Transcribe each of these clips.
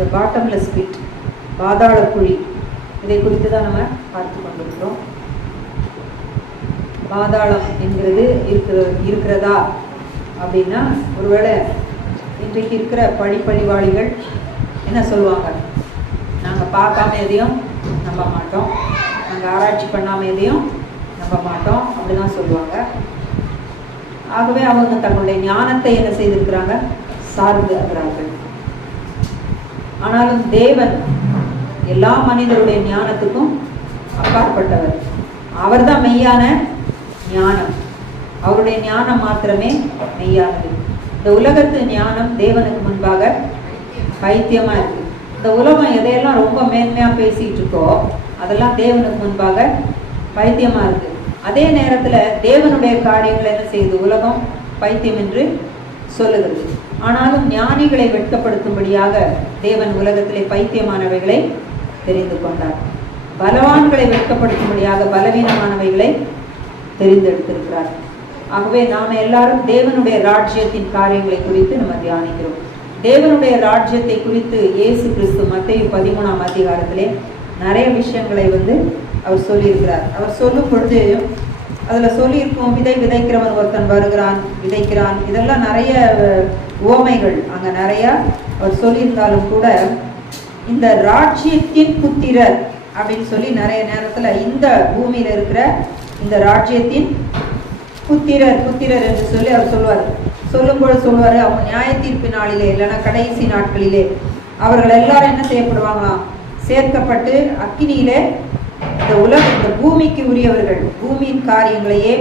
இந்த bottomless bit, பாதாள குழி, இதை குறித்து தான் நம்ம பார்த்து கொண்டிருக்கிறோம். பாதாளம் என்கிறது இருக்கிறதா அப்படின்னா, ஒருவேளை இன்றைக்கு இருக்கிற படிப்பழிவாளிகள் என்ன சொல்லுவாங்க, நாங்கள் பார்க்காம எதையும் நம்ப மாட்டோம், நாங்கள் ஆராய்ச்சி பண்ணாமல் எதையும் நம்ப மாட்டோம் அப்படிதான் சொல்லுவாங்க. ஆகவே அவங்க தங்களுடைய ஞானத்தை என்ன செய்திருக்கிறாங்க, சார்ந்து இருக்கிறார்கள். ஆனாலும் தேவன் எல்லா மனிதருடைய ஞானத்துக்கும் அப்பாற்பட்டவர். அவர் தான் மெய்யான ஞானம். அவருடைய ஞானம் மாத்திரமே மெய்யானது. இந்த உலகத்து ஞானம் தேவனுக்கு முன்பாக பைத்தியமா இருக்கு. இந்த உலகம் எதையெல்லாம் ரொம்ப மேன்மையா பேசிட்டு இருக்கோ அதெல்லாம் தேவனுக்கு முன்பாக பைத்தியமா இருக்கு. அதே நேரத்துல தேவனுடைய காரியங்களை என்ன செய்யுது, உலகம் பைத்தியம் என்று சொல்லுகிறது. ஆனாலும் ஞானிகளை வெட்கப்படுத்தும்படியாக தேவன் உலகத்திலே பைத்தியமானவைகளை தெரிந்து கொண்டார். பலவான்களை வெட்கப்படுத்தும்படியாக பலவீனமானவைகளை தெரிந்தெடுத்திருக்கிறார். ஆகவே நாம எல்லாரும் தேவனுடைய ராஜ்யத்தின் காரியங்களை குறித்து நம்ம தியானிக்கிறோம். தேவனுடைய ராஜ்யத்தை குறித்து இயேசு கிறிஸ்து மத்தேயு 13ஆம் அதிகாரத்திலே நிறைய விஷயங்களை அவர் சொல்லியிருக்கிறார். அவர் சொல்லும் பொழுது அதில் சொல்லியிருக்கும், விதை விதைக்கிறவன் ஒருத்தன் வருகிறான், விதைக்கிறான், இதெல்லாம் நிறைய உவமைகள் அங்கே நிறைய அவர் சொல்லியிருந்தாலும் கூட இந்த ராஜ்யத்தின் புத்திரர் அப்படின்னு சொல்லி நிறைய நேரத்தில் இந்த பூமியில் இருக்கிற இந்த ராஜ்யத்தின் புத்திரர் என்று சொல்லி அவர் சொல்லுவார். சொல்லும்போது சொல்லுவார், அவங்க நியாய தீர்ப்பு நாளிலே இல்லைன்னா கடைசி நாட்களிலே அவர்கள் எல்லாரும் என்ன செய்யப்படுவாங்களாம், சேர்க்கப்பட்டு அக்கினியிலே இந்த பூமிக்கு உரியவர்கள், பூமியின் காரியங்களையே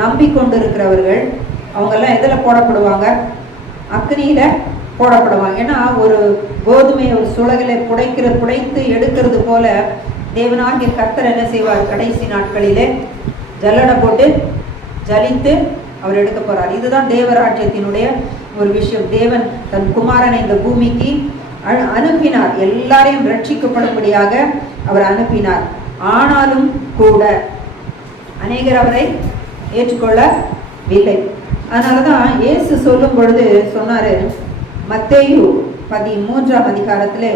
நம்பிக்கொண்டிருக்கிறவர்கள் அவங்கெல்லாம் எதில் போடப்படுவாங்க, அக்னியில போடப்படுவாங்க. ஏன்னா ஒரு கோதுமையை ஒரு சுலகில புடைத்து எடுக்கிறது போல தேவனாகிய கர்த்தர் என்ன செய்வார், கடைசி நாட்களிலே ஜல்லடை போட்டு ஜலித்து அவர் எடுக்க போறார். இதுதான் தேவராஜ்யத்தினுடைய ஒரு விஷயம். தேவன் தன் குமாரனை இந்த பூமிக்கு அனுப்பினார், எல்லாரையும் ரட்சிக்கப்படும்படியாக அவர் அனுப்பினார். ஆனாலும் கூட அநேகர் அவரை ஏற்றுக்கொள்ளவில்லை. அதனாலதான் இயேசு சொல்லும் பொழுது சொன்னாரு, மத்தேயு 13ஆம் அதிகாரத்திலே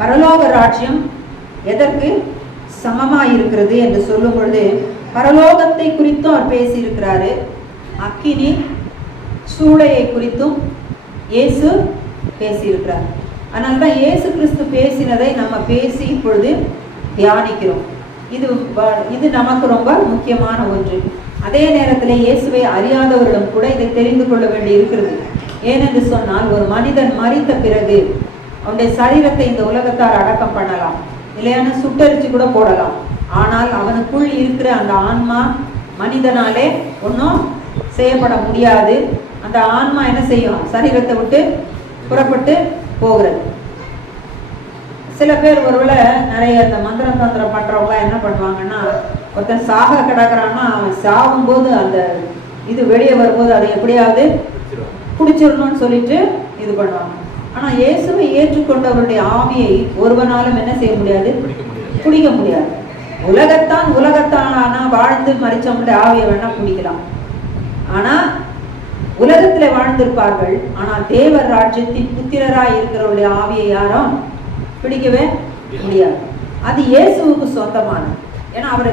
பரலோக ராஜ்யம் எதற்கு சமமாயிருக்கிறது என்று சொல்லும் பொழுது பரலோகத்தை குறித்தும் அவர் பேசியிருக்கிறாரு, அக்கினி சூளையை குறித்தும் இயேசு பேசியிருக்கிறார். அதனால்தான் இயேசு கிறிஸ்து பேசினதை நம்ம பேசி இப்பொழுது தியானிக்கிறோம். இது நமக்கு ரொம்ப முக்கியமான ஒன்று. அதே நேரத்தில் இயேசுவை அறியாதவரிடம் கூட இதை தெரிந்து கொள்ள வேண்டி இருக்கிறது. ஏனென்று சொன்னால், ஒரு மனிதன் மரித்த பிறகு அவனுடைய சரீரத்தை இந்த உலகத்தார் அடக்கம் பண்ணலாம், இல்லையான சுட்டரிச்சு கூட போடலாம். ஆனால் அவனுக்குள் இருக்கிற அந்த ஆன்மா மனிதனாலே ஒன்றும் செய்யப்பட முடியாது. அந்த ஆன்மா என்ன செய்யும், சரீரத்தை விட்டு புறப்பட்டு போகிறது. சில பேர் ஒருவேளை நிறைய இந்த மந்திரம் தந்திரம் பண்றவங்களாம் என்ன பண்ணுவாங்கன்னா, ஒருத்தன் சாக கிடக்குறான்னா அவன் சாகும் போது அந்த இது வெளியே வரும்போது அதை எப்படியாவது பிடிச்சிடணும்னு சொல்லிட்டு இது பண்ணுவாங்க. ஆனா இயேசுவை ஏற்றுக்கொண்டவருடைய ஆவியை ஒருவனாலும் என்ன செய்ய முடியாது, பிடிக்க முடியாது. உலகத்தானா வாழ்ந்து மரிச்சவங்களுடைய ஆவியை வேணா பிடிக்கலாம், ஆனா உலகத்துல வாழ்ந்திருப்பார்கள். ஆனா தேவர் ராஜ்யத்தின் புத்திரராய் இருக்கிறவருடைய ஆவியை யாரும் பிடிக்கவே முடியாது. அது இயேசுவுக்கு சொந்தமானது. ஏன்னா அவரை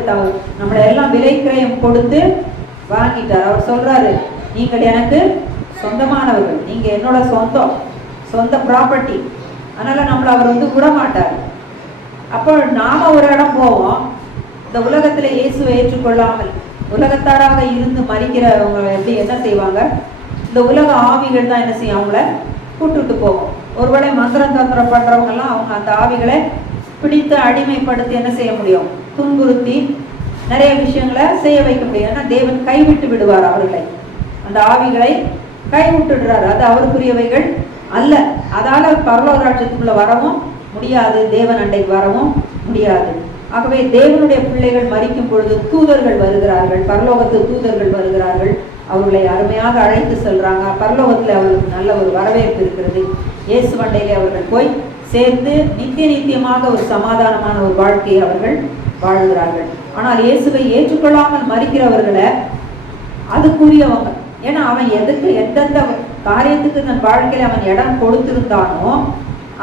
நம்மளை எல்லாம் விலை கிரயம் கொடுத்து வாங்கிட்டார். அவர் சொல்றாரு, நீங்கள் எனக்கு சொந்தமானவர்கள், நீங்க என்னோட சொந்த ப்ராப்பர்ட்டி. அதனால நம்மளை அவர் விட மாட்டார். அப்போ நாம ஒரு இடம் போவோம், இந்த உலகத்துல இயேசுவை ஏற்றுக்கொள்ளாமல் உலகத்தாராக இருந்து மறிக்கிறவங்க எப்படி என்ன செய்வாங்க, இந்த உலக ஆவிகள் தான் என்ன செய்யும், அவங்கள கூட்டுட்டு போவோம். ஒருவேளை மந்திரம் தந்திரம் பண்றவங்க எல்லாம் அவங்க அந்த ஆவிகளை பிடித்து அடிமைப்படுத்தி என்ன செய்ய முடியும், துன்புறுத்தி நிறைய விஷயங்களை செய்ய வைக்க முடியும். ஏன்னா தேவன் கைவிட்டு விடுவார் அவர்களை, அந்த ஆவிகளை கைவிட்டுடுறாரு. அது அவருக்குரியவைகள் அல்ல. அதால பரலோக ராஜ்யத்துக்குள்ள வரவும் முடியாது, தேவன் அண்டைக்கு வரவும் முடியாது. ஆகவே தேவனுடைய பிள்ளைகள் மரிக்கும் பொழுது தூதர்கள் வருகிறார்கள், பரலோகத்து தூதர்கள் வருகிறார்கள், அவர்களை அருமையாக அழைத்து செல்றாங்க. பரலோகத்துல அவர்களுக்கு நல்ல ஒரு வரவேற்பு இருக்கிறது. இயேசு அண்டையிலே அவர்கள் போய் சேர்ந்து நித்தியமாக ஒரு சமாதானமான ஒரு வாழ்க்கையை அவர்கள் வாழ்கிறார்கள். ஆனால் இயேசுவை ஏற்றுக்கொள்ளாமல் மரிக்கிறவர்களை அதுக்குரியவங்க. ஏன்னா அவன் எந்தெந்த காரியத்துக்கு தன் வாழ்க்கையில அவன் இடம் கொடுத்திருந்தானோ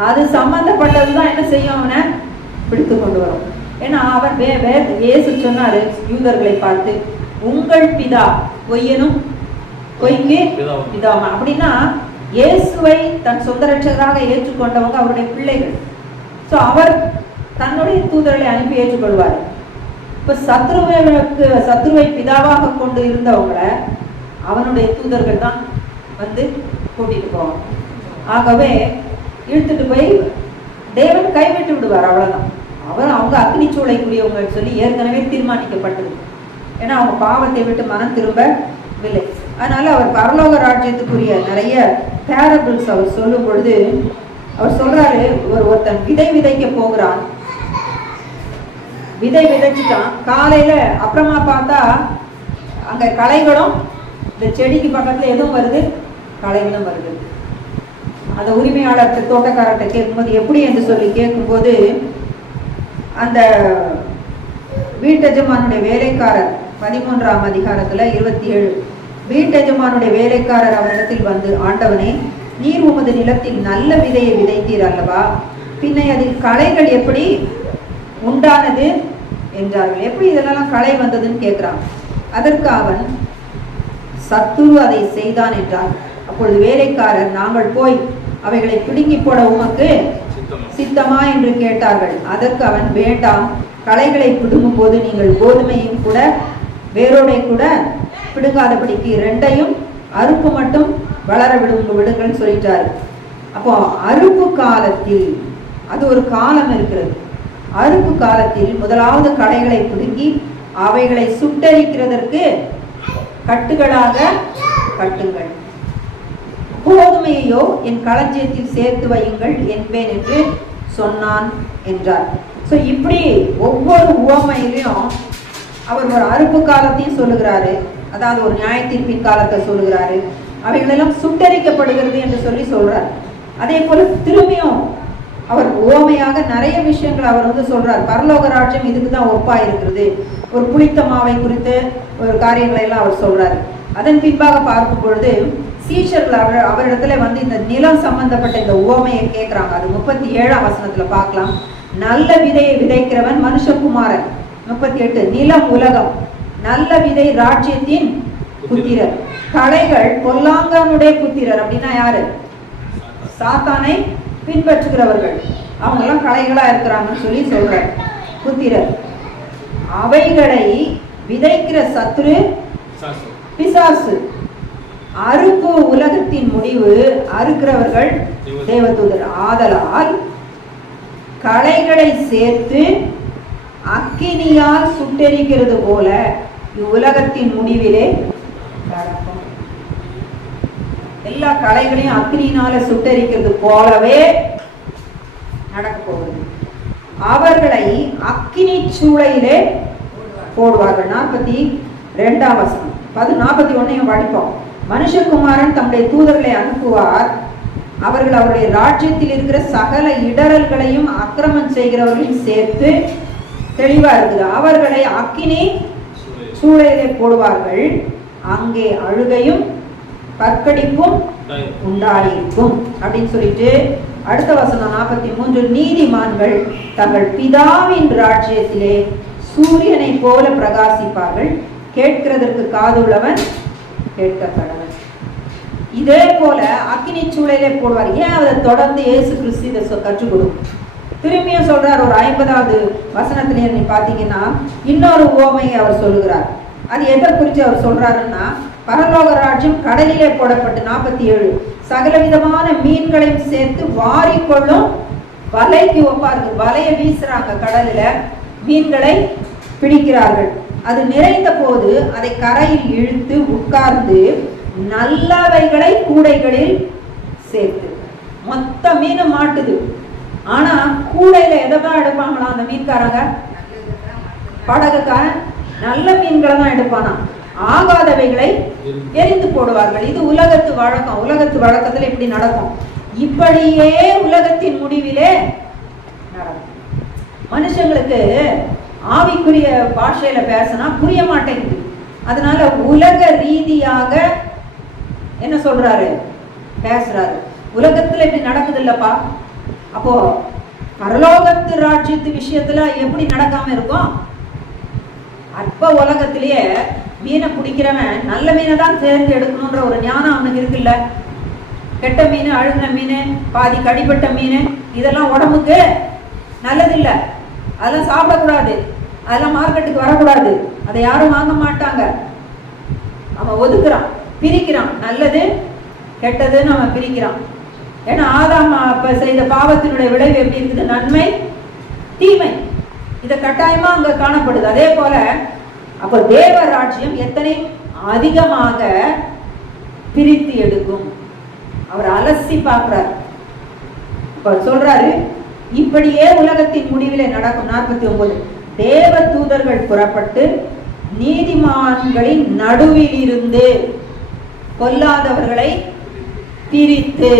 அது சம்பந்தப்பட்டதுதான் என்ன செய்யும், அவனை பிடித்து கொண்டு வரும். ஏன்னா அவன் இயேசு சொன்னாரு யூதர்களை பார்த்து, உங்கள் பிதா பொய்யனும் பொய்க்கு பிதாமா. அப்படின்னா இயேசுவை தன் சொந்த ரட்சகராக ஏற்றுக்கொண்டவங்க அவருடைய பிள்ளைகள். சோ அவர் தன்னுடைய தூதர்களை அனுப்பி ஏற்றுக்கொள்வார். இப்ப சத்ருவை பிதாவாக கொண்டு இருந்தவங்களை அவனுடைய தூதர்கள் தான் வந்து கூட்டிட்டு போவாங்க. ஆகவே இழுத்துட்டு போய் தேவன் கைவிட்டு விடுவார், அவ்வளவுதான். அவங்க அக்னி சூளைக்குரியவங்க சொல்லி ஏற்கனவே தீர்மானிக்கப்பட்டது. ஏன்னா அவங்க பாவத்தை விட்டு மனம் திரும்பவில்லை. அதனால அவர் பரலோக ராஜ்யத்துக்குரிய நிறைய பேரபிள்ஸ் அவர் சொல்லும் பொழுது அவர் சொல்றாரு, ஒருத்தன் விதை விதைக்க போகிறான், விதை விதைச்சிட்டான், காலையில அப்புறமா பார்த்தா அங்க களைகளும், இந்த செடிக்கு பக்கத்துல எதுவும் வருது, களைகளும் வருது. அந்த உரிமையாளர் தோட்டக்காரர்கிட்ட கேட்கும்போது எப்படி என்று சொல்லி கேட்கும்போது, அந்த வீட்டெஜமானுடைய வேலைக்காரர் 13ஆம் அதிகாரத்துல 27, வீட்டெஜமானுடைய வேலைக்காரர் அவனிடத்தில் வந்து, ஆண்டவனே, நீர் உமது நிலத்தில் நல்ல விதையை விதைத்தீர் அல்லவா, பின்னை அதில் களைகள் எப்படி உண்டானது என்றார்கள். எப்படி இதெல்லாம் களை வந்ததுன்னு கேட்கிறான். அதற்கு அவன், சத்துரு அதை செய்தான் என்றான். அப்பொழுது வேலைக்காரர், நாங்கள் போய் அவைகளை பிடுங்கி போட உமக்கு சித்தமா என்று கேட்டார்கள். அதற்கு அவன், வேண்டாம், களைகளை பிடுங்கும் போது நீங்கள் கோதுமையும் கூட வேரோட கூட பிடுங்காதபடிக்கு 2ஐயும் அறுப்பு மட்டும் வளர விடுங்கள்னு சொல்லிட்டாரு. அப்போ அறுப்பு காலத்தில், அது ஒரு காலம் இருக்கிறது, அறுப்பு காலத்தில் முதலாவது களைகளை பிடுங்கி அவைகளை சுட்டரிக்கிறதற்கு கட்டுகளாக கட்டுங்கள், கோதுமையோ என் களஞ்சியத்தில் சேர்த்து வையுங்கள் என்பேன் என்று சொன்னான் என்றார். ஸோ இப்படி ஒவ்வொரு உவமையிலையும் அவர் ஒரு அறுப்பு காலத்தையும் சொல்லுகிறாரு, அதாவது ஒரு நியாயத்தீர்ப்பின் காலத்தை சொல்லுகிறாரு, அவைகளெல்லாம் சுட்டரிக்கப்படுகிறது என்று சொல்லி சொல்றார். அதே போல திரும்பியும் அவர் உவமையாக நிறைய விஷயங்கள் அவர் வந்து சொல்றார். பரலோக ராஜ்யம் இதுக்கு தான் ஒப்பா இருக்கிறது, ஒரு புளித்த மாவை குறித்து ஒரு காரியங்களை எல்லாம் அவர் சொல்றாரு. அதன் பின்பாக பார்க்கும் பொழுது சீஷர்கள் அவரிடத்துல வந்து இந்த நிலம் சம்பந்தப்பட்ட இந்த உவமையை கேட்கிறாங்க. அது 37ஆம் வசனத்துல பார்க்கலாம். நல்ல விதையை விதைக்கிறவன் மனுஷகுமாரன். 38, நிலம் உலகம், நல்ல விதை ராஜ்யத்தின் புத்திரர், களைகள் பொல்லாங்கனுடைய புத்திரர். அப்படின்னா யாரு? சாத்தானை பின்பற்றுகிறவர்கள், அவங்க எல்லாம் களைகளா இருக்கிறாங்கன்னு சொல்லி சொல்ற புத்திரர். அவைகளை விதைக்கிற சத்துரு பிசாசு. அறுப்பு உலகத்தின் முடிவு, அறுக்கிறவர்கள் தேவதூதர். ஆதலால் களைகளை சேர்த்து அக்கினியால் சுட்டெரிக்கிறது போல இவ்வுலகத்தின் முடிவிலே நடக்கும். எல்லா களைகளையும் அக்கினியினால சுட்டெரிக்கிறது போலவே நடக்க போகுது. அவர்களை அக்கினி சூளையிலே போடுவார்கள். 42ஆம் வசனம், 41 படிப்போம். மனுஷகுமாரன் தம்முடைய தூதர்களை அனுப்புவார், அவர்கள் அவருடைய ராஜ்யத்தில் இருக்கிற சகல இடரல்களையும் அக்கிரமம் செய்கிறவர்களையும் சேர்த்து, தெளிவா இருக்குது, அவர்களை அக்கினி சூளையிலே போடுவார்கள், அங்கே அழுகையும் பற்கடிப்பும் உண்டாயிருக்கும் அப்படின்னு சொல்லிட்டு அடுத்த வசனம் 43, நீதிமான்கள் தங்கள் பிதாவின் ராஜ்யத்திலே சூரியனை போல பிரகாசிப்பார்கள், கேட்கிறதற்கு காதுள்ளவன் கேட்க கடவன். இதே போல அக்கினி சூளையிலே போடுவார். ஏன் அதை தொடர்ந்து இயேசு கிறிஸ்து இதை கற்றுக் கொடுக்கும்? திரும்பியும் சொல்றார். ஒரு 50வது வசனத்திலே நீ பாத்தீங்கன்னா இன்னொரு உவமையை அவர் சொல்லுகிறார். அது எதை குறித்து அவர் சொல்றாருன்னா, பரலோக ராஜ்யம் கடலிலே போடப்பட்டு 47 சகல விதமான மீன்களையும் சேர்த்து வாரிக்கொள்ளும் வலைக்கு ஒப்பார்கள். வலையை வீசுறாங்க, கடலில மீன்களை பிடிக்கிறார்கள். அது நிறைந்த போது அதை கரையில் இழுத்து உட்கார்ந்து நல்லவைகளை கூடைகளில் சேர்த்து, மொத்த மீன் மாட்டுது. ஆனா கூடையில எதைதான் எடுப்பாங்களா அந்த மீன்காரங்க? படகுக்காரன் நல்ல மீன்களை தான் எடுப்பானா, ஆகாதவைகளை எரிந்து போடுவார்கள். இது உலகத்து வழக்கம். உலகத்து வழக்கத்துல இப்படி நடக்கும். இப்படியே உலகத்தின் முடிவிலே நடக்கும். மனுஷங்களுக்கு ஆவிக்குரிய பாஷையில பேசினா புரிய மாட்டேங்குது. அதனால உலக ரீதியாக என்ன சொல்றாரு, பேசுறாரு. உலகத்துல இப்படி நடக்குது இல்லப்பா, அப்போ பரலோகத்து ராஜ்யத்து விஷயத்துல எப்படி நடக்காம இருக்கும்? அற்ப உலகத்திலேயே மீனை பிடிக்கிறவன் நல்ல மீனை தான் சேர்ந்து எடுக்கணும்ன்ற ஒரு ஞானம் அவனுக்கு இருக்குல்ல. கெட்ட மீன், அழுகின மீன், பாதி கடிப்பட்ட மீன், இதெல்லாம் உடம்புக்கு நல்லது இல்லை, அதெல்லாம் சாப்பிடக்கூடாது, அதெல்லாம் மார்க்கெட்டுக்கு வரக்கூடாது, அதை யாரும் வாங்க மாட்டாங்க. அவன் ஒதுக்குறான், பிரிக்கிறான், நல்லது கெட்டதுன்னு அவன் பிரிக்கிறான். ஏன்னா ஆதாம் அப்ப செய்த பாவத்தினுடைய விளைவு எப்படி இருக்குது? நன்மை தீமை, இதை கட்டாயமா அங்க காணப்படுது. அதே போல அப்ப தேவ ராஜ்யம் எத்தனை அதிகமாக பிரித்து எடுக்கும், அவர் அலசி பார்க்கிறார். இப்ப சொல்றாரு, இப்படியே உலகத்தின் முடிவிலே நடக்கும். 49, தேவ தூதர்கள் புறப்பட்டு நீதிமான்களின் நடுவில் இருந்து கொல்லாதவர்களை பிரித்து,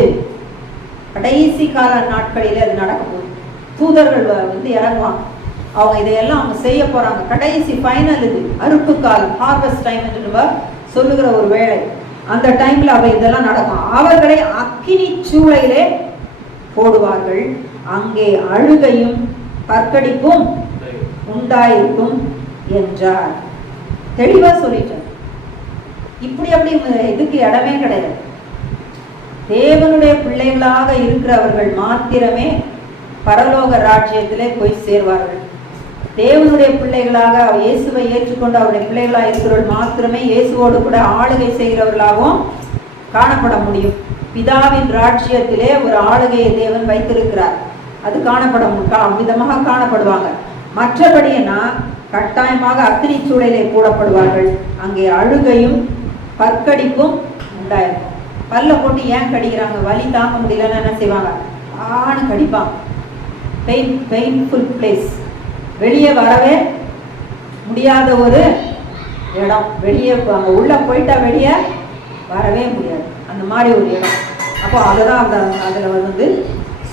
கடைசி கால நாட்களில் அது நடக்க போகுது. தூதர்கள் இறங்குவாங்க, அவங்க இதையெல்லாம் அவங்க செய்ய போறாங்க. கடைசி ஃபைனல் இது, அறுப்பு காலம், ஹார்வெஸ்ட் டைம் என்று நம்ம சொல்லுகிற ஒரு வேளை. அந்த டைம்ல அவ இதெல்லாம் நடக்கும். அவர்களை அக்கினி சூளையிலே போடுவார்கள், அங்கே அழுகையும் பற்கடிப்பும் உண்டாயிருக்கும் என்றார். தெளிவா சொல்லிட்டார். இப்படி அப்படி இதுக்கு இடமே கிடையாது. தேவனுடைய பிள்ளைகளாக இருக்கிறவர்கள் மாத்திரமே பரலோக ராஜ்யத்திலே போய் சேர்வார்கள். தேவனுடைய பிள்ளைகளாக இயேசுவை ஏற்றுக்கொண்டு அவருடைய பிள்ளைகளாக இருக்கிறவர்கள் மாத்திரமே இயேசுவோடு கூட ஆளுகை செய்கிறவர்களாகவும் காணப்பட முடியும். பிதாவின் ராஜ்யத்திலே ஒரு ஆளுகையை தேவன் வைத்திருக்கிறார், அது விதமாக காணப்படுவாங்க. மற்றபடினா கட்டாயமாக அக்கினி சூளையிலே போடப்படுவார்கள், அங்கே அழுகையும் பற்கடிப்பும் உண்டாயிருக்கும். பல்ல போட்டு ஏன் கடிக்கிறாங்க? வலி தாங்க முடியலன்னு என்ன செய்வாங்க? ஆன்னு கடிப்பாங்க. பெயின்ஃபுல் பிளேஸ், வெளியே வரவே முடியாத ஒரு இடம், வெளியே அங்கே உள்ள போயிட்டா வெளியே வரவே முடியாது, அந்த மாதிரி ஒரு இடம். அப்போ அதுதான் அந்த அதில்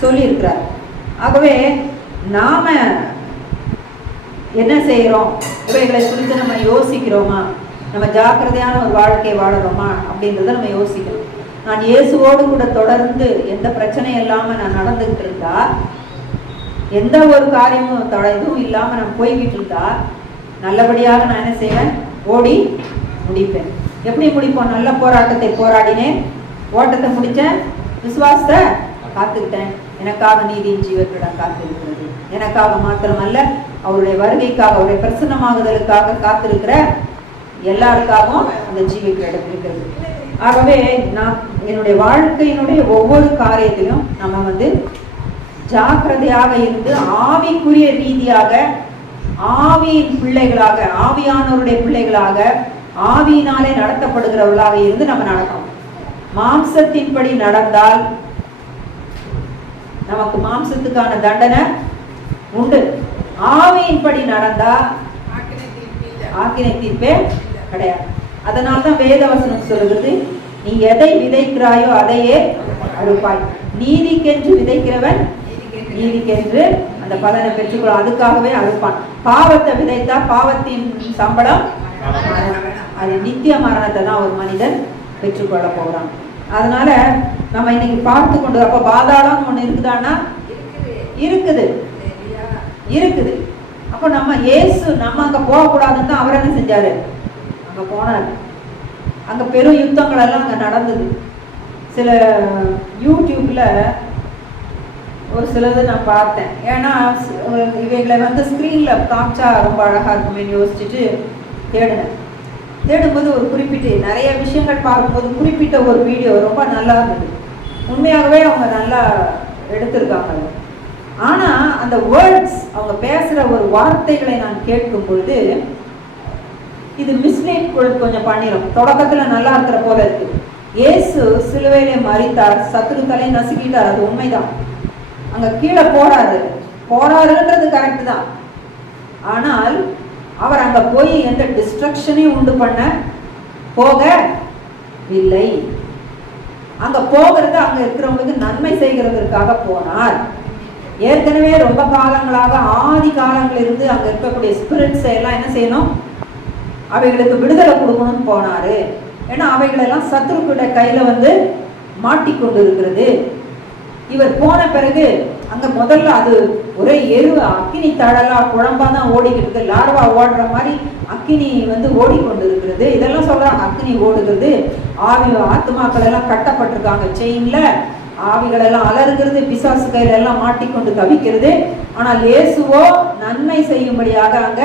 சொல்லியிருக்கிறார். ஆகவே நாம என்ன செய்கிறோம்? இவைகளை குறித்து நம்ம யோசிக்கிறோமா? நம்ம ஜாக்கிரதையான ஒரு வாழ்க்கை வாழறோமா அப்படின்றத நம்ம யோசிக்கணும். நான் இயேசுவோடு கூட தொடர்ந்து எந்த பிரச்சனையும் இல்லாமல் நான் நடந்துகிட்டு இருந்தா, எந்த ஒரு காரியமும் இதுவும் இல்லாமல் நான் போய்கிட்டு இருந்தா, நல்லபடியாக நான் என்ன செய்வேன்? ஓடி முடிப்பேன். எப்படி முடிப்போம்? நல்ல போராட்டத்தை போராடினேன், ஓட்டத்தை முடித்தேன், விசுவாசத்தை காத்துக்கிட்டேன், எனக்காக நீதியின் ஜீவத்திடம் காத்திருக்கிறது. எனக்காக மாத்திரமல்ல, அவருடைய வருகைக்காக, அவருடைய பிரசன்னமாகுதலுக்காக காத்திருக்கிற எல்லாருக்காகவும் அந்த ஜீவிக்கு இடம் இருக்கிறது. ஆகவே நான் என்னுடைய வாழ்க்கையினுடைய ஒவ்வொரு காரியத்திலும் நம்ம ஜாக்கிரதையாக இருந்து ஆவிக்குரிய ரீதியாக, ஆவியின் பிள்ளைகளாக, ஆவியானவருடைய பிள்ளைகளாக, ஆவியினாலே நடத்தப்படுகிறவர்களாக இருந்து நம்ம நடக்கணும். மாம்சத்தின்படி நடந்தால் நமக்கு மாம்சத்துக்கான தண்டனை உண்டு. ஆவியின்படி நடந்தா ஆக்கினை தீர்ப்பே கிடையாது. அதனால்தான் வேதவசனம் சொல்லுகிறது, நீ எதை விதைக்கிறாயோ அதையே அறுப்பாய். நீதிக்கென்று விதைக்கிறவன் நீதிக்கென்று அந்த பலனை பெற்றுக்கொள்ள, அதுக்காகவே அறுப்பான். பாவத்தை விதைத்தா பாவத்தின் சம்பளம் அது நித்திய மரணத்தை தான் ஒரு மனிதன் பெற்றுக்கொள்ள போகிறான். அதனால நம்ம இன்னைக்கு பார்த்து கொண்டு, அப்ப பாதாளம் ஒண்ணு இருக்குதான்னா இருக்குது இருக்குது. அப்ப நம்ம இயேசு நம்ம அங்க போகக்கூடாதுன்னு அவர் என்ன செஞ்சாரு? அங்க போனார். அங்க பெரும் யுத்தங்கள் எல்லாம் அங்க நடந்தது. சில யூடியூப்ல ஒரு சிலது நான் பார்த்தேன். ஏன்னா இவைகளை ஸ்க்ரீன்ல காமிச்சா ரொம்ப அழகா இருக்குமேன்னு யோசிச்சுட்டு தேடினேன். தேடும்போது ஒரு குறிப்பிட்ட நிறைய விஷயங்கள் பார்க்கும்போது குறிப்பிட்ட ஒரு வீடியோ ரொம்ப நல்லா இருந்தது. உண்மையாகவே அவங்க நல்லா எடுத்திருக்காங்க. ஆனா அந்த வேர்ட்ஸ், அவங்க பேசுற ஒரு வார்த்தைகளை நான் கேட்கும் பொழுது இது மிஸ்லீட் கொஞ்சம் பண்ணிடும். தொடக்கத்துல நல்லா இருக்கிற போல இருக்கு. இயேசு சிலுவையிலே மரித்தார், சத்துரு தலை நசுக்கிட்டார், அது உண்மைதான். அங்க கீழே போறாருன்றது கரெக்ட் தான். ஆனால் அவர் அங்க போய் எந்த டிஸ்ட்ரக்ஷனையும் உண்டு பண்ண போகவில்லை. அங்க போகிறது அங்க இருக்கிறவங்களுக்கு நன்மை செய்கிறதற்காக போனார். ஏற்கனவே ரொம்ப காலங்களாக, ஆதி காலங்களிலிருந்து அங்க இருக்கக்கூடிய ஸ்பிரிட்ஸ் எல்லாம் என்ன செய்யணும்? அவைகளுக்கு விடுதலை கொடுக்கணும்னு போனாரு. ஏன்னா அவைகளெல்லாம் சத்துருக்குடைய கையில மாட்டிக்கொண்டு இருக்கிறது. இவர் போன பிறகு அங்க முதல்ல அது ஒரே அக்கினி தழலா குழம்பா தான் ஓடிக்கிட்டு இருக்கு. லார்வா ஓடுற மாதிரி அக்கினி ஓடிக்கொண்டு இருக்கிறது. இதெல்லாம் சொல்றாங்க, அக்கினி ஓடுகிறது. ஆத்மாக்கள் எல்லாம் கட்டப்பட்டிருக்காங்க செயின்ல. ஆவிகள் எல்லாம் அலறுகிறது, பிசாசு கையில எல்லாம் மாட்டிக்கொண்டு தவிக்கிறது. ஆனால் இயேசுவோ நன்மை செய்யும்படியாக அங்க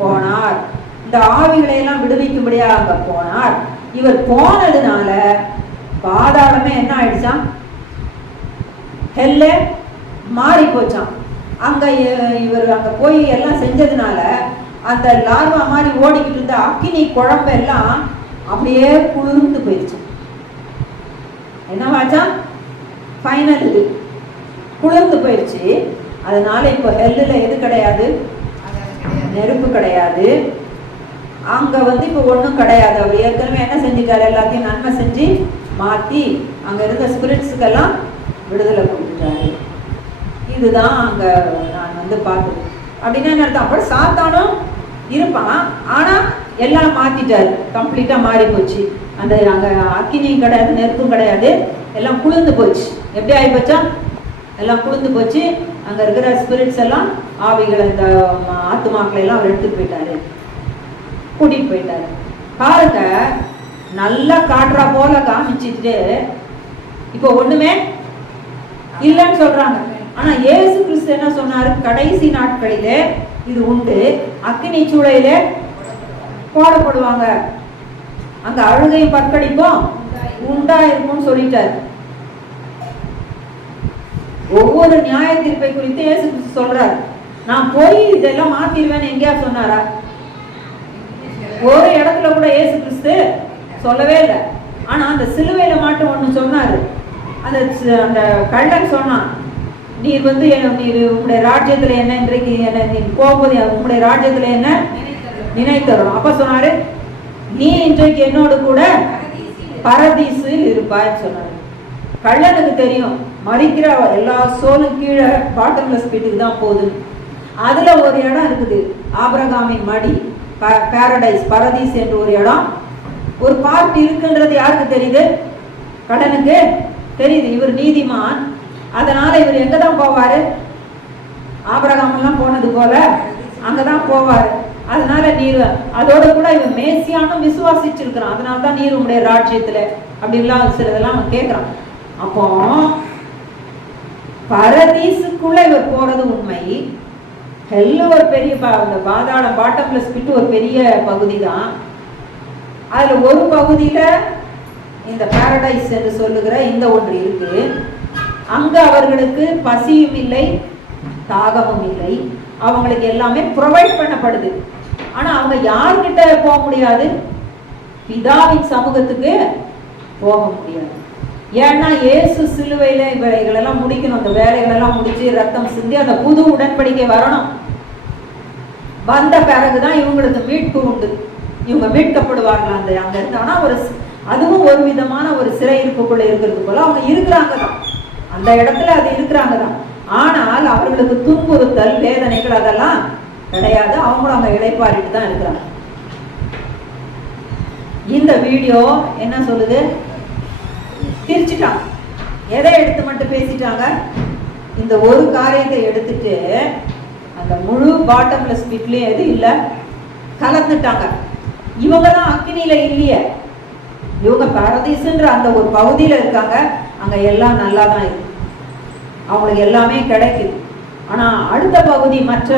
போனார். இந்த ஆவிகளை எல்லாம் விடுவிக்கும்படியாக அங்க போனார். இவர் போனதுனால பாதாளமே என்ன ஆயிடுச்சான்? ஹெல்ல மாறி போச்சான். அங்க இவர் அங்க போய் எல்லாம் செஞ்சதுனால அந்த லார்வா மாதிரி ஓடிக்கிட்டு இருந்த அக்கினி குழம்பு எல்லாம் அப்படியே குளிர்ந்து போயிடுச்சு. என்னவாச்சான்? ஃபைனல் இது குளிர்ந்து போயிடுச்சு. அதனால இப்போ ஹெல்லில் எது கிடையாது? நெருப்பு கிடையாது. அங்க இப்போ ஒன்றும் கிடையாது. அவர் ஏற்கனவே என்ன செஞ்சுட்டாரு? எல்லாத்தையும் நன்மை செஞ்சு மாற்றி அங்க இருந்த ஸ்பிரிட்ஸுக்கெல்லாம் விடுதலை கொடுத்துட்டாரு. இதுதான் அங்க நான் பார்த்தது. அப்படின்னா என்ன அர்த்தம்? அப்புறம் சாத்தானும் இருப்பான், ஆனா எல்லாம் மாத்திட்டாரு, கம்ப்ளீட்டா மாறி போச்சு. அந்த அங்க அக்கினியும் கிடையாது, நெருப்பும் கிடையாது, எல்லாம் குளிர்ந்து போச்சு. எப்படி ஆகி போச்சா? எல்லாம் குளிர்ந்து போச்சு. அங்க இருக்கிற ஸ்பிரிட்ஸ் எல்லாம், ஆவிகள், இந்த ஆத்துமாக்களை எல்லாம் அவர் எடுத்துட்டு போயிட்டாரு, கூட்டிட்டு போயிட்டாரு. பாருங்க, நல்லா காட்டுறா போல காமிச்சிட்டு இப்போ ஒண்ணுமே இல்லைன்னு சொல்றாங்க. ஆனா இயேசு கிறிஸ்து என்ன சொன்னாரு? கடைசி நாட்களிலே இது உண்டு, அக்கினி சூளையில போடப்படுவாங்க, அங்க அழுகையும் பற்கடிப்பும் உண்டா இருக்கும்னு சொல்லிட்டாரு. ஒவ்வொரு நியாய தீர்ப்பை குறித்து இயேசு கிறிஸ்து சொல்றாரு. நான் போய் இதெல்லாம் மாத்திடுவேன்னு எங்கேயா சொன்னாரா? ஒரு இடத்துல கூட இயேசு கிறிஸ்து சொல்லவே இல்லை. ஆனா அந்த சிலுவையில மட்டும் ஒண்ணு சொன்னாரு. அந்த கள்ளன் சொன்னான், நீர் நீர் உங்களுடைய ராஜ்யத்துல என்ன இன்றைக்கு என்ன நீ போகும்போது உங்களுடைய ராஜ்யத்துல என்ன நினைத்தரும். அப்ப சொன்னாரு, நீ இன்றைக்கு என்னோடு கூட பரதீசில் இருப்பாய்ன்னு சொன்னாரு. கள்ளனுக்கு தெரியும், மறிக்கிற எல்லா சோலும் கீழே பாட்டம்லெஸ் பீட்டுக்கு தான் போகுது. அதுல ஒரு இடம் இருக்குது, ஆபிரகாமின் மடி, பாரடைஸ், பரதீஸ் என்று ஒரு இடம், ஒரு பார்ட் இருக்குன்றது யாருக்கு தெரியுது? கள்ளனுக்கு தெரியுது. இவர் நீதிமான், அதனால இவர் எங்கதான் போவாரு? ஆபிரகாம் எல்லாம் போனது போல அங்கதான் போவாரு. அதனால நீர் அதோட கூட இவன் மேசியானும் விசுவாசிச்சிருக்கிறான், அதனாலதான் நீர் உங்களுடைய ராஜ்யத்துல அப்படின்லாம் சிலதெல்லாம் அவன் கேட்கிறான். அப்போ பரதீசுக்குள்ள இவர் போறது உண்மை. ஹெல்லு ஒரு பெரிய அந்த பாதாளம், பாட்டம்லெஸ் பிட் ஒரு பெரிய பகுதி தான். அதுல ஒரு பகுதியில இந்த பாரடைஸ் என்று சொல்லுகிற இந்த ஒன்று இருக்கு. அங்க அவர்களுக்கு பசியும் இல்லை, தாகமும் இல்லை, அவங்களுக்கு எல்லாமே ப்ரொவைட் பண்ணப்படுது. ஆனா அவங்க யார்கிட்ட போக முடியாது? பிதாவின் சமூகத்துக்கு போக முடியாது. ஏன்னா இயேசு சிலுவையில இவைகளெல்லாம் முடிக்கணும், அந்த வேலைகளெல்லாம் முடிச்சு ரத்தம் சிந்தி அந்த புது உடன்படிக்கை வரணும். வந்த பிறகுதான் இவங்களுக்கு மீட்பு உண்டு, இவங்க மீட்கப்படுவார்கள். அந்த அங்க இருந்து ஆனா அதுவும் ஒரு விதமான ஒரு சிறையிருப்புக்குள்ள இருக்கிறது போல அவங்க இருக்கிறாங்க தான், அந்த இடத்துல அது இருக்கிறாங்க தான். ஆனால் அவர்களுக்கு துன்புறுத்தல், வேதனைகள் அதெல்லாம் கிடையாது. அவங்களும் அங்க இளைப்பாறிட்டு தான் இருக்கிறாங்க. இந்த வீடியோ என்ன சொல்லுது? திரிச்சிட்டாங்க. எதை எடுத்து மட்டும் பேசிட்டாங்க? இந்த ஒரு காரியத்தை எடுத்துட்டு அந்த முழு பாட்டம்லெஸ் பிட்லயும் எது இல்லை கலந்துட்டாங்க. இவங்க தான் அக்கினியில இல்லையே, இவங்க பரதீசுன்ற அந்த ஒரு பகுதியில இருக்காங்க. அங்க எல்லாம் நல்லா தான் இருக்கு, அவங்களுக்கு எல்லாமே கிடைக்குது. ஆனா அடுத்த பகுதி, மற்ற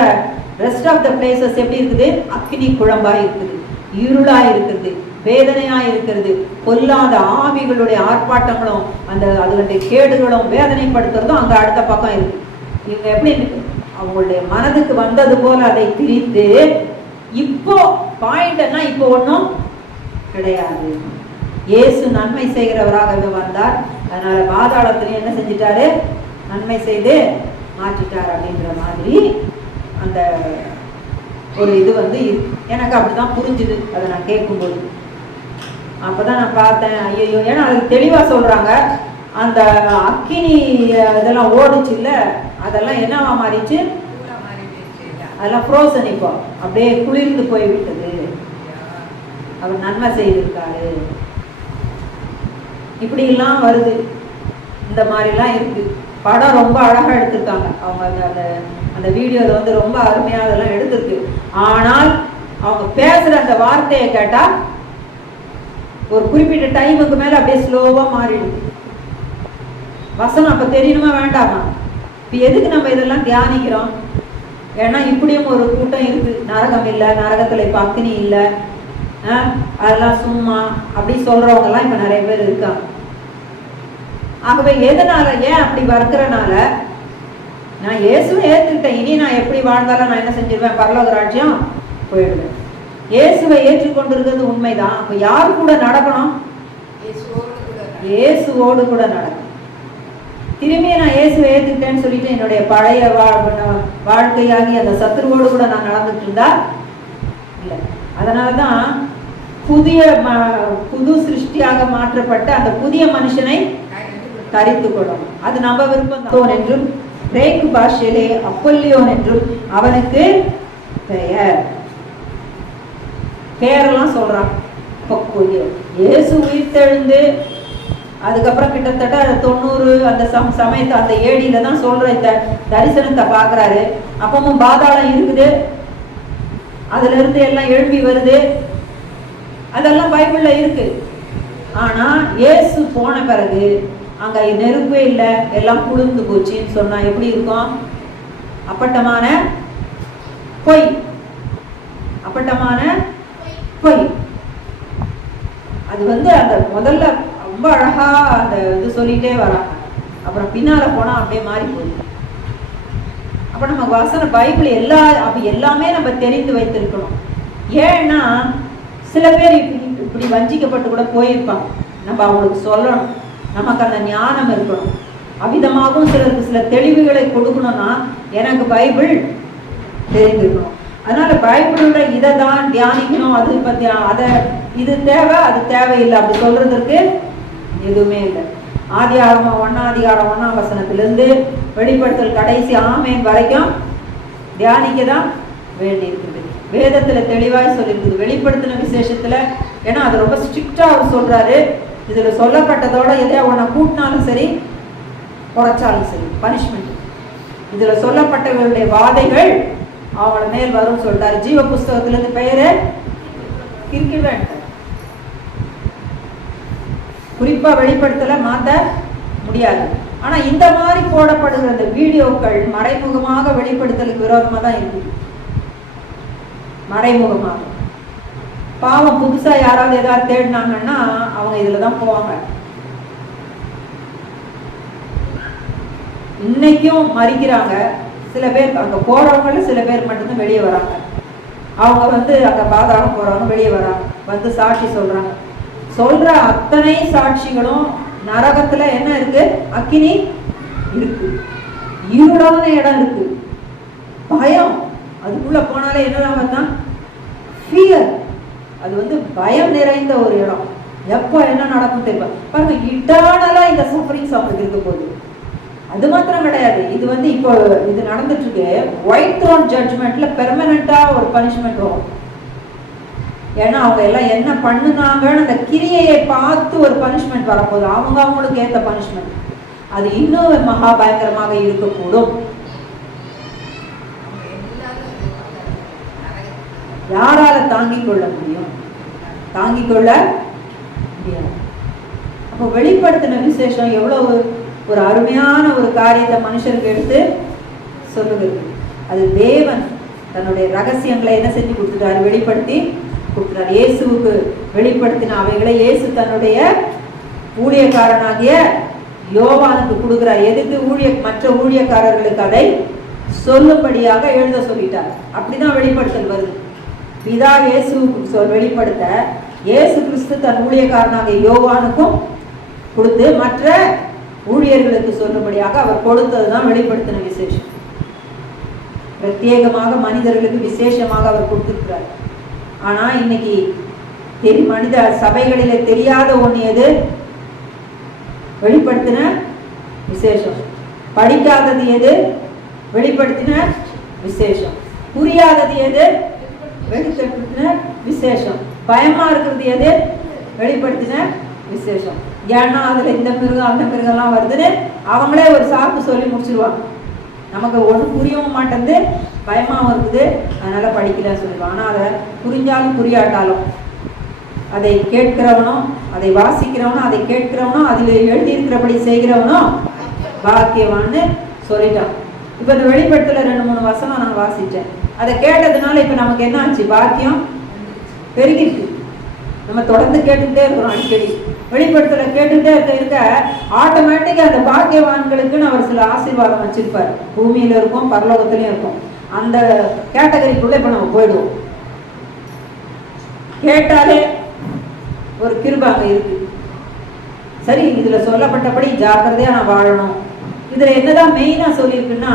ரெஸ்ட் ஆஃப் த பிளேசஸ் எப்படி இருக்குது? அக்கினி குழம்பா இருக்குது, இருளா இருக்குது, வேதனையா இருக்கிறது, பொல்லாத ஆவிகளுடைய ஆர்ப்பாட்டங்களும் அந்த அதனுடைய கேடுகளும் வேதனைப்படுத்துறதும் அங்க அடுத்த பக்கம் இருக்கு. இவங்க எப்படி அவங்களுடைய மனதுக்கு வந்தது போல அதை பிரித்து, இப்போ பாயிண்ட்னா இப்போ ஒன்றும் கிடையாது. இயேசு நன்மை செய்கிறவராக வந்தார், அதனால பாதாளத்திலையும் என்ன செஞ்சிட்டாரு? நன்மை செய்து மாற்றிட்டார் அப்படின்ற மாதிரி அந்த ஒரு இது எனக்கு அப்படிதான் புரிஞ்சுது. அதை நான் கேட்கும்போது அப்பதான் நான் பார்த்தேன், ஐயோ, ஏன்னா அதுக்கு தெளிவா சொல்றாங்க, அந்த அக்கினி இதெல்லாம் ஓடுச்சு இல்ல, அதெல்லாம் என்னவா மாறிச்சு? அதெல்லாம் ஃப்ரோசன், இப்போ அப்படியே குளிர்ந்து போய்விட்டது. அவர் நன்மை செய்திருக்காரு. இப்படிலாம் வருது. இந்த மாதிரிலாம் இருக்கு. படம் ரொம்ப அழகா எடுத்திருக்காங்க. அவங்க அந்த அந்த வீடியோவில் வந்து ரொம்ப அருமையாக அதெல்லாம் எடுத்திருக்கு. ஆனால் அவங்க பேசுற அந்த வார்த்தையை கேட்டா ஒரு குறிப்பிட்ட டைமுக்கு மேல அப்படியே ஸ்லோவா மாறிடுது. வசனம் அப்ப தெரியணுமா வேண்டாமா? இப்ப எதுக்கு நம்ம இதெல்லாம் தியானிக்கிறோம்? ஏன்னா இப்படியும் ஒரு கூட்டம் இருக்கு. நரகம் இல்லை, நரகத்துல இப்ப அக்னி இல்லை, அதெல்லாம் சும்மா அப்படி சொல்றவங்க எல்லாம் இப்ப நிறைய பேர் இருக்காங்க. ஆகவே எதனால, ஏன் அப்படி வர்றதுனால, நான் இயேசுவை ஏற்றுக்கிட்டேன், இனி நான் எப்படி வாழ்ந்தாலும் நான் என்ன செஞ்சிருவேன், பரலோக ராஜ்யம் போயிடுவேன். இயேசுவை ஏற்றுக்கொண்டிருக்கிறது உண்மைதான். அப்ப யாரு கூட நடக்கணும்? இயேசுவோடு கூட நடக்கணும். திரும்பிய நான் இயேசுவை ஏற்றுக்கிட்டேன்னு சொல்லிட்டு என்னுடைய பழைய வாழ்க்கையாகி அந்த சத்துருவோடு கூட நான் நடந்துட்டு இருந்தா இல்லை. அதனாலதான் புது சிருஷ்டியாக மாற்றப்பட்ட அந்த புதிய மனுஷனை தரித்து கொள்ளணும். அது நம்ம விருப்பம் என்றும் கிரேக்கு பாஷையிலே அப்பொல்லியோன் என்றும் அவனுக்கு பெயரெல்லாம் சொல்றான். இயேசு உயிர்த்தெழுந்து அதுக்கப்புறம் கிட்டத்தட்ட 90 அந்த சமயத்தை அந்த ஏடியில தான் சொல்ற தரிசனத்தை பாக்குறாரு. அப்பவும் பாதாளம் இருக்குது, அதுல இருந்து எல்லாம் எழுப்பி வருது, அதெல்லாம் பைபிள்ல இருக்கு. ஆனா இயேசு போன பிறகு அங்க நெருப்பே இல்லை, எல்லாம் குளிர்ந்து போச்சுன்னு சொன்னா எப்படி இருக்கும்? அப்பட்டமான பொய், அப்பட்டமான பொய். அது வந்து அந்த முதல்ல ரொம்ப அழகா அந்த இது சொல்லிட்டே வராங்க, அப்புறம் பின்னால போனா அப்படியே மாறி போகுது. அப்ப நம்ம வசன பைபிள் எல்லாமே நம்ம தெரிந்து வைத்திருக்கணும். ஏன்னா சில பேர் இப்படி வஞ்சிக்கப்பட்டு கூட போயிருப்பாங்க. நம்ம அவங்களுக்கு சொல்லணும், நமக்கு அந்த ஞானம் இருக்கணும். அவ்விதமாகவும் சிலருக்கு சில தெளிவுகளை கொடுக்கணும்னா எனக்கு பைபிள் தெரிஞ்சிருக்கணும். அதனால பைபிளோட இதை தான் தியானிக்கணும், அது பத்தி இது தேவை அது தேவையில்லை அப்படி சொல்றதுக்கு எதுவுமே இல்லை. ஆதியாகமம் 1 வசனத்திலிருந்து வெளிப்படுத்தல் கடைசி ஆமேன் வரைக்கும் தியானிக்க தான் வேண்டி இருக்குது. வேதத்துல தெளிவாய் சொல்லியிருக்குது. வெளிப்படுத்தின விசேஷத்துல, ஏன்னா அது ரொம்ப ஸ்ட்ரிக்டா அவர் சொல்றாரு. இதுல சொல்லப்பட்டதோட எதையா உன்னை கூட்டினாலும் சரி குறைச்சாலும் சரி பனிஷ்மெண்ட். இதுல சொல்லப்பட்டவர்களுடைய வாதைகள் அவங்கள மேல் வரும் சொல்றாரு. ஜீவ புஸ்தகத்திலிருந்து பெயரை கிறுக்கிடுவேன். குறிப்பா வெளிப்படுத்தல மாத்த முடியாது. ஆனா இந்த மாதிரி போடப்படுகிற அந்த வீடியோக்கள் மறைமுகமாக வெளிப்படுத்தலுக்கு விரோதமா தான் இருக்கு. மறைமுகமாக பாவம் புதுசா யாராவது ஏதாவது தேடினாங்கன்னா அவங்க இதுலதான் போவாங்க. இன்னைக்கும் மறிக்கிறாங்க சில பேர். அங்க போறவங்கள சில பேர் மட்டும்தான் வெளியே வராங்க. அவங்க வந்து அங்க பாதாளம் போறவங்க வெளியே வராங்க, வந்து சாட்சி சொல்றாங்க. சொல்ற அத்தனை சாட்சிகளும் நரகத்துல என்ன இருக்கு? அக்கினி இருக்கு, இருளான இடம் இருக்கு, பயம். அதுக்குள்ள போனாலே என்னதான் தான் ஃபியர். அது வந்து பயம் நிறைந்த ஒரு இடம். எப்போ என்ன நடக்கும் தெரியும் பாருங்க. இட்டர்னலா இந்த சஃபரிங்ஸ் அவங்களுக்கு இருக்க போகுது. அது மாத்திரம் கிடையாது, இது வந்து இப்போ இது நடந்துட்டு இருக்கு. ஒயிட் த்ரோன் ஜட்ஜ்மெண்ட்ல பெர்மனண்டா ஒரு பனிஷ்மெண்ட் வரும். ஏன்னா அவங்க எல்லாம் என்ன பண்ணுனாங்கன்னு அந்த கிரியையை பார்த்து ஒரு பனிஷ்மெண்ட் வரப்போகுது. அவங்களுக்கு ஏற்ற பனிஷ்மெண்ட். அது இன்னும் மகா பயங்கரமாக இருக்கக்கூடும். யாரால தாங்கிக் கொள்ள முடியும்? தாங்கிக் கொள்ள முடியாது. அப்போ வெளிப்படுத்தின விசேஷம் எவ்வளவு ஒரு அருமையான ஒரு காரியத்தை மனுஷருக்கு எடுத்து சொல்லுகிறது. அது தேவன் தன்னுடைய ரகசியங்களை என்ன செஞ்சு கொடுத்துட்டாரு? வெளிப்படுத்தி கொடுத்துட்டார். இயேசுவுக்கு வெளிப்படுத்தின அவைகளை இயேசு தன்னுடைய ஊழியக்காரனாகிய யோவானுக்கு கொடுக்கிறார். எதுக்கு? மற்ற ஊழியக்காரர்களுக்கு அதை சொல்லும்படியாக எழுத சொல்லிட்டார். அப்படிதான் வெளிப்படுத்தல் வருது. பிதா இயேசுவுக்கு வெளிப்படுத்த இயேசு கிறிஸ்து தன் ஊழியக்காரனாகிய யோவானுக்கும் கொடுத்து மற்ற ஊழியர்களுக்கு சொல்லும்படியாக அவர் கொடுத்ததுதான் வெளிப்படுத்தின விசேஷம். பிரத்யேகமாக மனிதர்களுக்கு விசேஷமாக அவர் கொடுத்திருக்கிறார். ஆனா இன்னைக்கு மனித சபைகளிலே தெரியாத ஒண்ணு எது? வெளிப்படுத்தின விசேஷம். படிக்காதது எது? வெளிப்படுத்தின விசேஷம். புரியாதது எது? வெளிப்படுத்தின விசேஷம். பயமா இருக்கிறது எது? வெளிப்படுத்தின விசேஷம். ஏன்னா அதுல இந்த மிருகம் அந்த மிருகம்லாம் வருதுன்னு அவங்களே ஒரு சாக்கு சொல்லி முடிச்சிருவாங்க. நமக்கு ஒன்றும் புரியவும் மாட்டேங்குது, பயமாகவும் இருக்குது, அதனால படிக்கலன்னு சொல்லுவாங்க. ஆனால் அதை புரிஞ்சாலும் புரியாட்டாலும் அதை கேட்கிறவனும் அதை வாசிக்கிறவனும் அதை கேட்கிறவனும் அதில் எழுதியிருக்கிறபடி செய்கிறவனும் பாக்கியவான்னு சொல்லிட்டான். இப்போ இந்த வெளிப்படுத்தல 2-3 வசனம் நான் வாசித்தேன். அதை கேட்டதுனால இப்போ நமக்கு என்ன ஆச்சு? பாக்கியம் பெருகிருக்கு. நம்ம தொடர்ந்து கேட்டுக்கிட்டே இருக்கிறோம். அடிக்கடி வெளிப்படுத்தல கேட்டுக்கிட்டே இருக்க ஆட்டோமேட்டிக்கா அந்த பாக்கியவான்களுக்குன்னு அவர் சில ஆசீர்வாதம் வச்சிருப்பார். பூமியில இருக்கும், பரலோகத்திலையும் இருக்கும். அந்த கேட்டகரிக்குள்ள இப்ப நம்ம போயிடுவோம். கேட்டாலே ஒரு கிருபாங்க இருக்கு. சரி, இதுல சொல்லப்பட்டபடி ஜாக்கிரதையா நான் வாழணும். இதுல என்னதான் மெயினா சொல்லியிருக்குன்னா,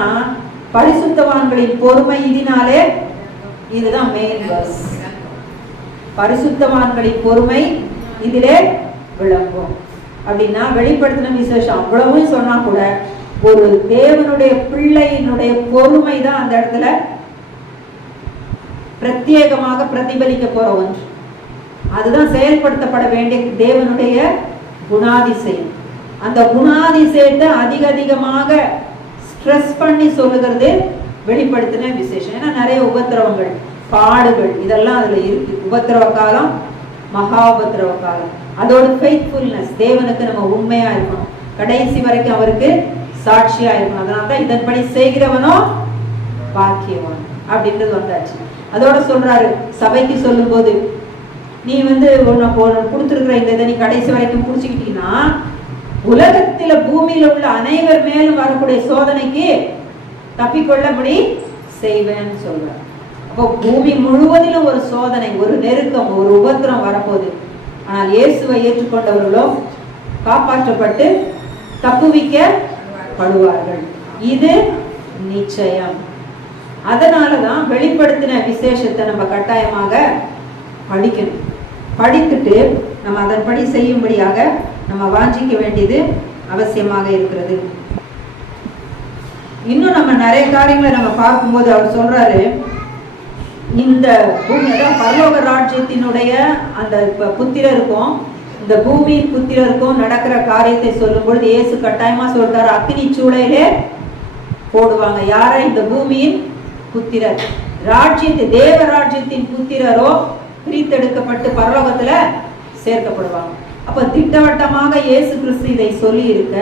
பரிசுத்தவான்களின் பொறுமை இதனாலே, இதுதான் மெயின் பஸ். பரிசுத்தவான்களின் பொறுமை இதிலே விளங்கும். அப்படின்னா வெளிப்படுத்தின விசேஷம் அவ்வளவும் சொன்னா கூட ஒரு தேவனுடைய பிள்ளையினுடைய பொறுமை தான் அந்த இடத்துல பிரத்யேகமாக பிரதிபலிக்க போற ஒன்று. அதுதான் செயல்படுத்தப்பட வேண்டிய தேவனுடைய குணாதிசயம். அந்த குணாதிசயத்தை அதிகமாக ஸ்ட்ரெஸ் பண்ணி சொல்லுகிறது வெளிப்படுத்தின விசேஷம். ஏன்னா நிறைய உபத்திரவங்கள், பாடுகள் இதெல்லாம் அதுல இருக்கு. உபத்திரவ காலம், மகா உபத்திரவ காலம். அதோட ஃபெய்த்ஃபுல்னஸ், தேவனுக்கு நம்ம உண்மையா இருக்கணும், கடைசி வரைக்கும் அவருக்கு சாட்சியா இருக்கணும். அதனாலதான் இதன்படி செய்கிறவனோ பாக்கியவான் அப்படின்றது வந்தாச்சு. அதோட சொல்றாரு சபைக்கு சொல்லும் போது, நீ கொடுத்துருக்கிற இந்த இதை நீ கடைசி வரைக்கும் புடிச்சுக்கிட்டீங்கன்னா உலகத்தில பூமியில உள்ள அனைவர் மேலும் வரக்கூடிய சோதனைக்கு தப்பிக்கொள்ளபடி செய்வேன்னு சொல்ற. அப்போ பூமி முழுவதிலும் ஒரு சோதனை, ஒரு நெருக்கம், ஒரு உபத்திரம் வரப்போகுது. ஆனால் இயேசுவை ஏற்றுக்கொண்டவர்களோ காப்பாற்றப்பட்டு தப்புவிக்கப்படுவார்கள். இது நிச்சயம். அதனாலதான் வெளிப்படுத்தின விசேஷத்தை நம்ம கட்டாயமாக படிக்கணும். படித்துட்டு நம்ம அதன்படி செய்யும்படியாக நம்ம வாஞ்சிக்க வேண்டியது அவசியமாக இருக்கிறது. இன்னும் நம்ம நிறைய காரியங்களை நம்ம பார்க்கும்போது அவர் சொல்றாரு, இந்த பரலோக ராஜ்யத்தினுடைய அந்த புத்திரருக்கும் இந்த பூமியின் புத்திரருக்கும் நடக்கிற காரியத்தை சொல்லும் பொழுது இயேசு கட்டாயமா சொல்றாரு, அக்கினி சூளையிலே போடுவாங்க. யார? இந்த பூமியின் புத்திரர். ராஜ்யத்தை, தேவ ராஜ்யத்தின் புத்திரரோ பிரித்தெடுக்கப்பட்டு பரலோகத்துல சேர்க்கப்படுவாங்க. அப்ப திட்டவட்டமாக இயேசு கிறிஸ்து இதை சொல்லி இருக்க,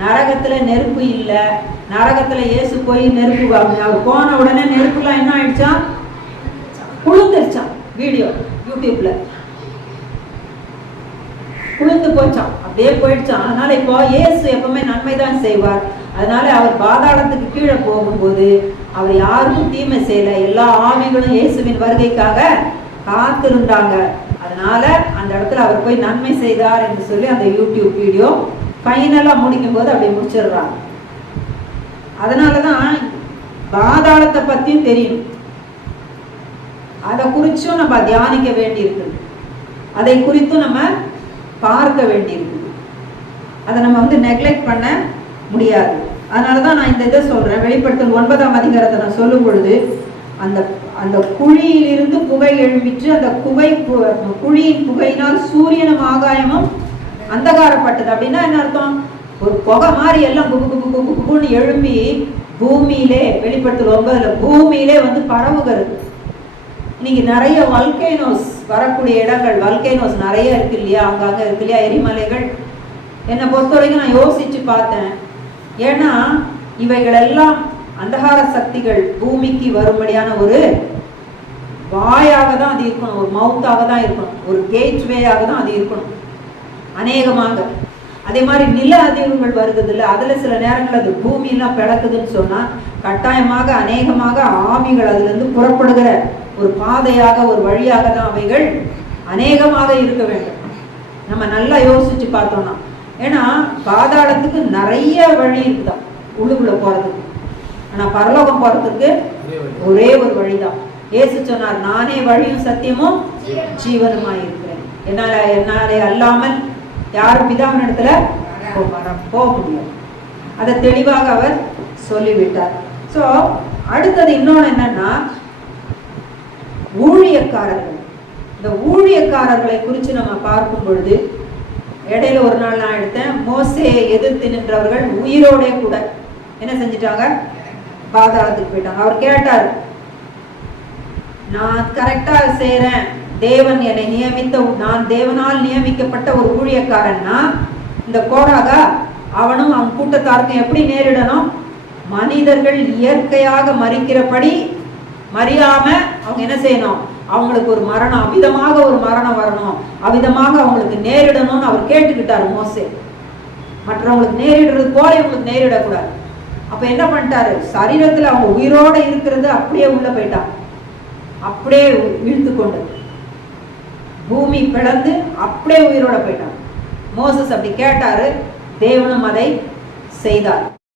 நரகத்துல நெருப்பு இல்ல, நரகத்துல இயேசு போய் நெருப்பு அவர் போன உடனே நெருப்புலாம் என்ன ஆயிடுச்சா? குளிர்ந்துருச்சான். வீடியோ யூடியூப்ல குளிர்ந்து போச்சான், அப்படியே போயிடுச்சான். அதனால இப்போ இயேசு எப்பவுமே நன்மைதான் செய்வார். அதனால அவர் பாதாளத்துக்கு கீழே போகும்போது அவர் யாருக்கும் தீமை செய்யல. எல்லா ஆவிகளும் இயேசுவின் வருகைக்காக காத்திருந்தாங்க. அதனால அந்த இடத்துல அவர் போய் நன்மை செய்தார் என்று சொல்லி அந்த யூடியூப் வீடியோ ஃபைனலா முடிக்கும் போது அப்படி முடிச்சிடுறாங்க. அதனாலதான் பாதாளத்தை பத்தியும் தெரியும், அதை குறிச்சும் நம்ம தியானிக்க வேண்டி இருக்குது, அதை குறித்தும் நம்ம பார்க்க வேண்டி இருக்குது. அதை நம்ம நெக்லெக்ட் பண்ண முடியாது. அதனாலதான் நான் இந்த இதை சொல்றேன். வெளிப்படுத்தல் 9ஆம் அதிகாரத்தை நான் சொல்லும் பொழுது அந்த அந்த குழியிலிருந்து புகை எழும்பிட்டு அந்த குழியின் புகையினால் சூரியனும் ஆகாயமும் அந்தகாரப்பட்டது. அப்படின்னா என்ன அர்த்தம்? ஒரு புகை மாதிரி எல்லாம் குபுன்னு எழும்பி பூமியிலே, வெளிப்படுத்தல் 9ல பூமியிலே பரவுகிறது. இன்னைக்கு நிறைய வல்கேனோஸ் வரக்கூடிய இடங்கள், வல்கேனோஸ் நிறைய இருக்கு இல்லையா, அங்கங்க இருக்கு இல்லையா எரிமலைகள். என்னை பொறுத்த வரைக்கும் நான் யோசிச்சு பார்த்தேன். ஏன்னா இவைகள் எல்லாம் அந்தகார சக்திகள் பூமிக்கு வரும்படியான ஒரு வாயாக தான் அது இருக்கணும், ஒரு மவுத்தாக தான் இருக்கணும், ஒரு கேட்வேயாக தான் அது இருக்கணும் அநேகமாக. அதே மாதிரி நில அதிர்வுகள் வருகிறது இல்லை, அதுல சில நேரங்கள் அது பூமியெல்லாம் பிளக்குதுன்னு சொன்னா கட்டாயமாக அநேகமாக ஆவிகள் அதுல இருந்து புறப்படுகிற ஒரு பாதையாக, ஒரு வழியாக தான் அவைகள் அநேகமாக இருக்க வேண்டும். நம்ம நல்லா யோசிச்சு பார்த்தோம்னா, ஏன்னா பாதாளத்துக்கு நிறைய வழி இருக்குதான் உள்ளுக்குள்ள போறதுக்கு. ஆனா பரலோகம் போறதுக்கு ஒரே ஒரு வழிதான். இயேசு சொன்னார், நானே வழியும் சத்தியமும் ஜீவனுமாய் இருக்கிறேன், என்னாலே அல்லாமல் யாரும் பிதாவின் இடத்துல போக முடியாது. அதை தெளிவாக அவர் சொல்லிவிட்டார். சோ அடுத்தது இன்னொன்னு என்னன்னா, ஊழியக்காரர்கள். இந்த ஊழியக்காரர்களை குறித்து நம்ம பார்க்கும் பொழுது இடையில ஒரு நாள் நான் எடுத்தேன், மோசேயை எதிர்த்து நின்றவர்கள் உயிரோட கூட என்ன செஞ்சிட்டாங்க, பாதாளத்துக்கு போயிட்டாங்க. அவர் கேட்டார், நான் கரெக்டா செய்யறேன், தேவன் என்னை நான் தேவனால் நியமிக்கப்பட்ட ஒரு ஊழியக்காரன்னா இந்த கோராகா அவனும் அவன் கூட்டத்தாருக்கும் எப்படி நேரிடணும், மனிதர்கள் இயற்கையாக மறிக்கிறபடி மறியாம அவங்க என்ன செய்யணும், அவங்களுக்கு ஒரு மரணம், அவிதமாக ஒரு மரணம் வரணும், அவிதமாக அவங்களுக்கு நேரிடணும்னு அவர் கேட்டுக்கிட்டாரு மோசே. மற்றவங்களுக்கு நேரிடுறது போல இவங்களுக்கு நேரிடக்கூடாது. அப்ப என்ன பண்ணிட்டாரு, சரீரத்துல அவங்க உயிரோட இருக்கிறது அப்படியே உள்ள போயிட்டான், அப்படியே இழுத்து கொண்டு பூமி பிளந்து அப்படியே உயிரோட போயிட்டான். மோசஸ் அப்படி கேட்டாரு, தேவனும் அதை செய்தார்.